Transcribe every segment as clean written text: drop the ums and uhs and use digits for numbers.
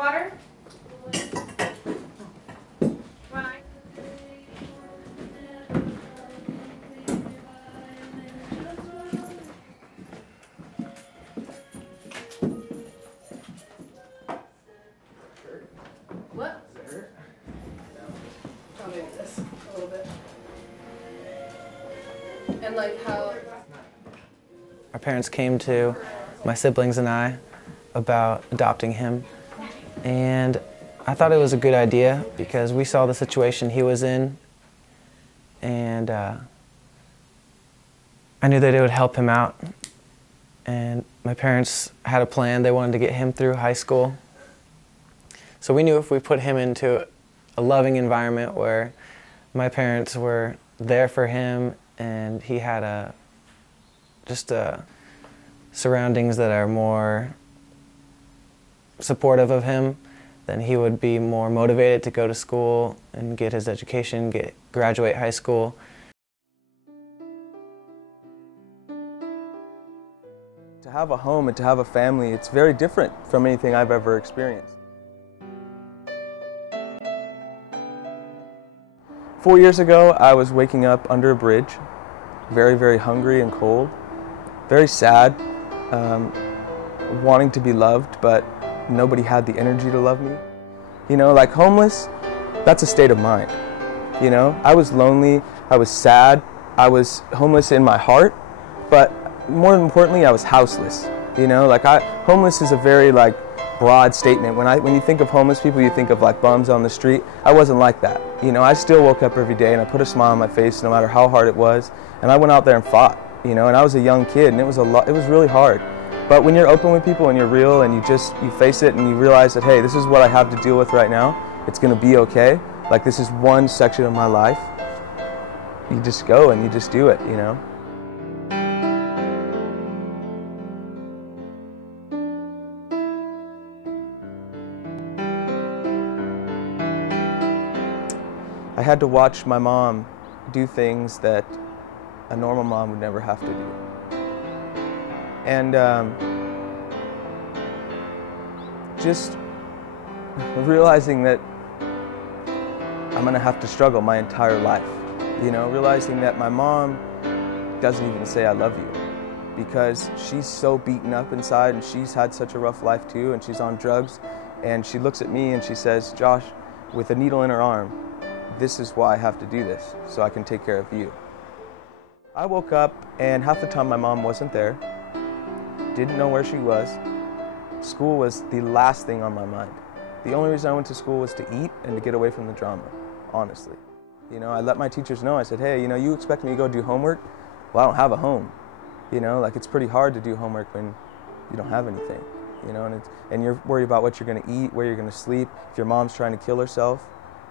water? What? Does it hurt? Oh, maybe this a little bit. And like how? Our parents came to my siblings and I about adopting him, and I thought it was a good idea because we saw the situation he was in, and I knew that it would help him out. And my parents had a plan. They wanted to get him through high school. So we knew if we put him into a loving environment where my parents were there for him and he had surroundings that are more supportive of him, then he would be more motivated to go to school and get his education, graduate high school. To have a home and to have a family, it's very different from anything I've ever experienced. 4 years ago, I was waking up under a bridge, very, very hungry and cold, very sad, wanting to be loved, but nobody had the energy to love me. You know, like homeless, that's a state of mind. You know, I was lonely, I was sad, I was homeless in my heart, but more importantly, I was houseless. You know, like homeless is a very broad statement. When you think of homeless people, you think of like bums on the street. I wasn't like that. You know, I still woke up every day and I put a smile on my face no matter how hard it was, and I went out there and fought. You know, and I was a young kid and it was really hard. But when you're open with people and you're real and you face it and you realize that, hey, this is what I have to deal with right now, it's gonna be okay. Like, this is one section of my life. You just go and you just do it, you know. I had to watch my mom do things that a normal mom would never have to do. And just realizing that I'm gonna have to struggle my entire life. You know, realizing that my mom doesn't even say I love you because she's so beaten up inside and she's had such a rough life too, and she's on drugs, and she looks at me and she says, Josh, with a needle in her arm, this is why I have to do this, so I can take care of you. I woke up and half the time my mom wasn't there, didn't know where she was. School was the last thing on my mind. The only reason I went to school was to eat and to get away from the drama, honestly. You know, I let my teachers know, I said, hey, you know, you expect me to go do homework? Well, I don't have a home. You know, like, it's pretty hard to do homework when you don't have anything, you know, and you're worried about what you're gonna eat, where you're gonna sleep, if your mom's trying to kill herself.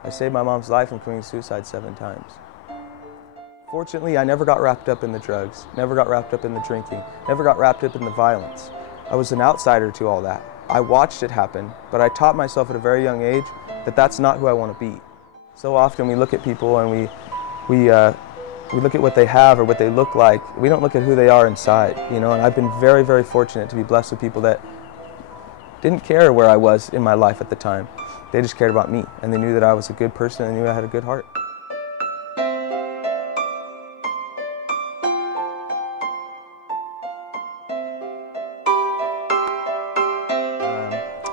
I saved my mom's life from committing suicide 7 times. Fortunately, I never got wrapped up in the drugs, never got wrapped up in the drinking, never got wrapped up in the violence. I was an outsider to all that. I watched it happen, but I taught myself at a very young age that that's not who I want to be. So often we look at people and we look at what they have or what they look like. We don't look at who they are inside, you know, and I've been very, very fortunate to be blessed with people that didn't care where I was in my life at the time. They just cared about me, and they knew that I was a good person and knew I had a good heart.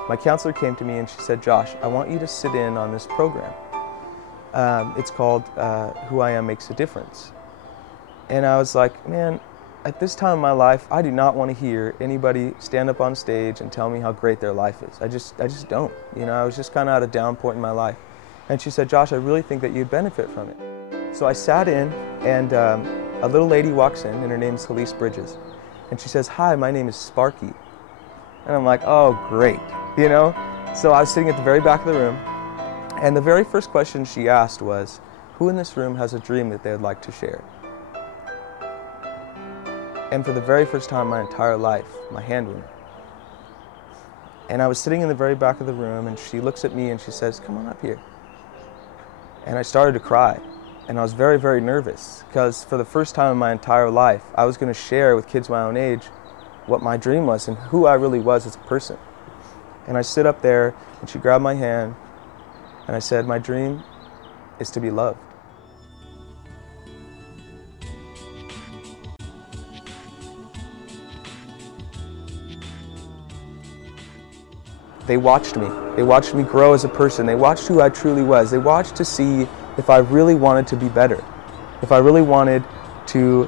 My counselor came to me and she said, Josh, I want you to sit in on this program. It's called Who I Am Makes a Difference. And I was like, man, at this time in my life, I do not want to hear anybody stand up on stage and tell me how great their life is. I just don't. You know, I was just kind of at a down point in my life. And she said, Josh, I really think that you'd benefit from it. So I sat in, and a little lady walks in, and her name's Halise Bridges. And she says, hi, my name is Sparky. And I'm like, oh, great. You know? So I was sitting at the very back of the room, and the very first question she asked was, who in this room has a dream that they would like to share? And for the very first time in my entire life, my hand went up. And I was sitting in the very back of the room, and she looks at me and she says, come on up here. And I started to cry. And I was very, very nervous, because for the first time in my entire life, I was going to share with kids my own age what my dream was and who I really was as a person. And I stood up there, and she grabbed my hand, and I said, my dream is to be loved. They watched me. They watched me grow as a person. They watched who I truly was. They watched to see if I really wanted to be better, if I really wanted to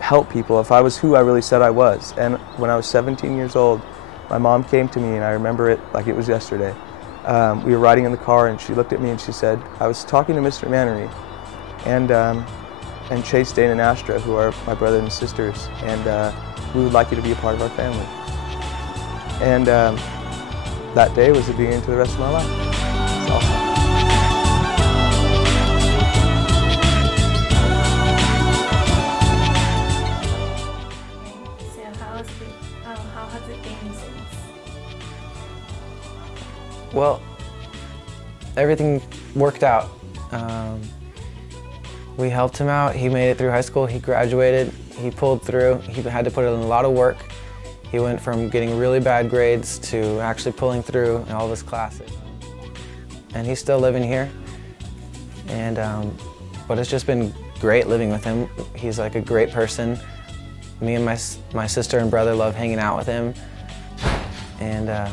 help people, if I was who I really said I was. And when I was 17 years old, my mom came to me, and I remember it like it was yesterday. We were riding in the car, and she looked at me and she said, I was talking to Mr. Mannery and Chase, Dane, and Astra, who are my brother and sisters, and we would like you to be a part of our family. And that day was the beginning to the rest of my life. It's awesome. How has it been since? Well, everything worked out. We helped him out. He made it through high school. He graduated. He pulled through. He had to put in a lot of work. He went from getting really bad grades to actually pulling through in all of his classes. And he's still living here. And but it's just been great living with him. He's like a great person. Me and my sister and brother love hanging out with him. And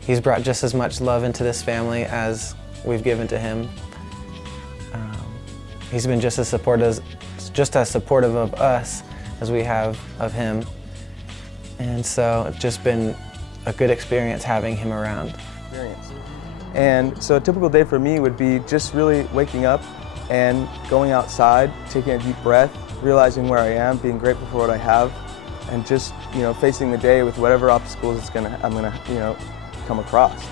he's brought just as much love into this family as we've given to him. He's been just as supportive of us as we have of him. And so it's just been a good experience having him around. And so a typical day for me would be just really waking up and going outside, taking a deep breath, realizing where I am, being grateful for what I have, and just facing the day with whatever obstacles I'm gonna come across.